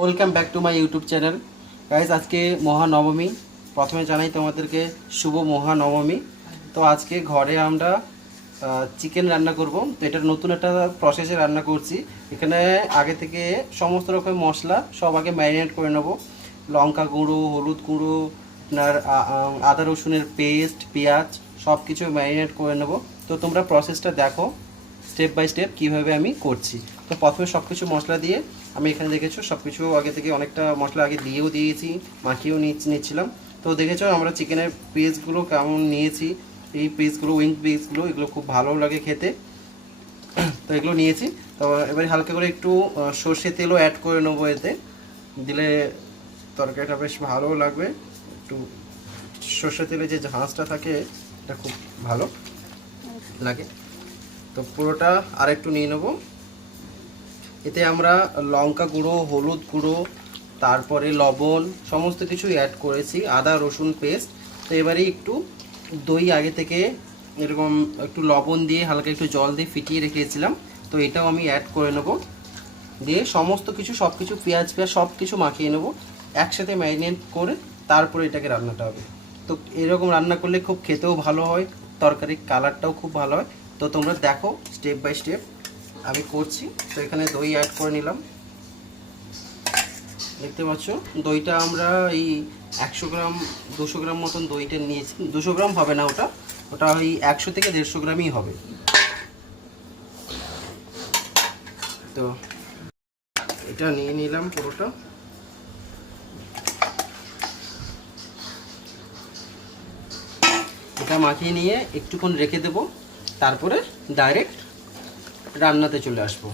Welcome back to my YouTube channel guys. আজকে মহানবমী। প্রথমে জানাই তোমাদেরকে শুভ মহানবমী। তো আজকে ঘরে আমরা চিকেন রান্না করব। তো এটা নতুন একটা প্রসেসে রান্না করছি। এখানে আগে থেকে সমস্ত রকম মশলা সব আগে ম্যারিনেট করে নেব। লঙ্কা গুঁড়ো, হলুদ গুঁড়ো, আপনার আদা রসুনের পেস্ট, পেঁয়াজ সব কিছু ম্যারিনেট করে নেব। তো তোমরা প্রসেসটা দেখো স্টেপ বাই স্টেপ কীভাবে আমি করছি। তো প্রথমে সব কিছু মশলা দিয়ে আমি এখানে দেখেছো সব কিছু আগে থেকে অনেকটা মশলা আগে দিয়েও দিয়েছি, মাখিয়েও নিচ্ছিলাম। তো দেখেছো আমরা চিকেনের পিসগুলো কেমন নিয়েছি। এই পিসগুলো উইং পিসগুলো এগুলো খুব ভালো লাগে খেতে। তো এগুলো নিয়েছি। তো এবারে হালকা করে একটু সর্ষে তেলও অ্যাড করে নেবো। এতে দিলে তরকারিটা বেশ ভালো লাগবে। একটু সর্ষে তেলে যে ঝাঁঝটা থাকে এটা খুব ভালো লাগে। তো পুরোটা আর একটু নিয়ে নেবো। এতে আমরা লঙ্কা গুঁড়ো, হলুদ গুঁড়ো, তারপরে লবণ সমস্ত কিছু অ্যাড করেছি, আদা রসুন পেস্ট। তো এবারে একটু দই আগে থেকে এরকম একটু লবণ দিয়ে হালকা একটু জল দিয়ে ফিটিয়ে রেখেছিলাম। তো এটাও আমি অ্যাড করে নেব। দিয়ে সমস্ত কিছু সব কিছু পেঁয়াজ সব কিছু মাখিয়ে নেব একসাথে ম্যারিনেট করে। তারপরে এটাকে রান্নাটা হবে। তো এরকম রান্না করলে খুব খেতেও ভালো হয়, তরকারির কালারটাও খুব ভালো হয়। তো তোমরা দেখো স্টেপ বাই স্টেপ আমি করছি। তো এখানে দই অ্যাড করে নিলাম। দেখতে পাচ্ছ দইটা আমরা এই 100 গ্রাম 200 গ্রাম মতন দইটা নিয়েছি। 200 গ্রাম হবে না, ওটা ওটা ওই 100 থেকে 150 গ্রামই হবে। তো এটা নিয়ে নিলাম পুরোটা। এটা মাখিয়ে নিয়ে একটুক্ষণ রেখে দেব, তারপরে ডাইরেক্ট রান্নাতে চলে আসবো।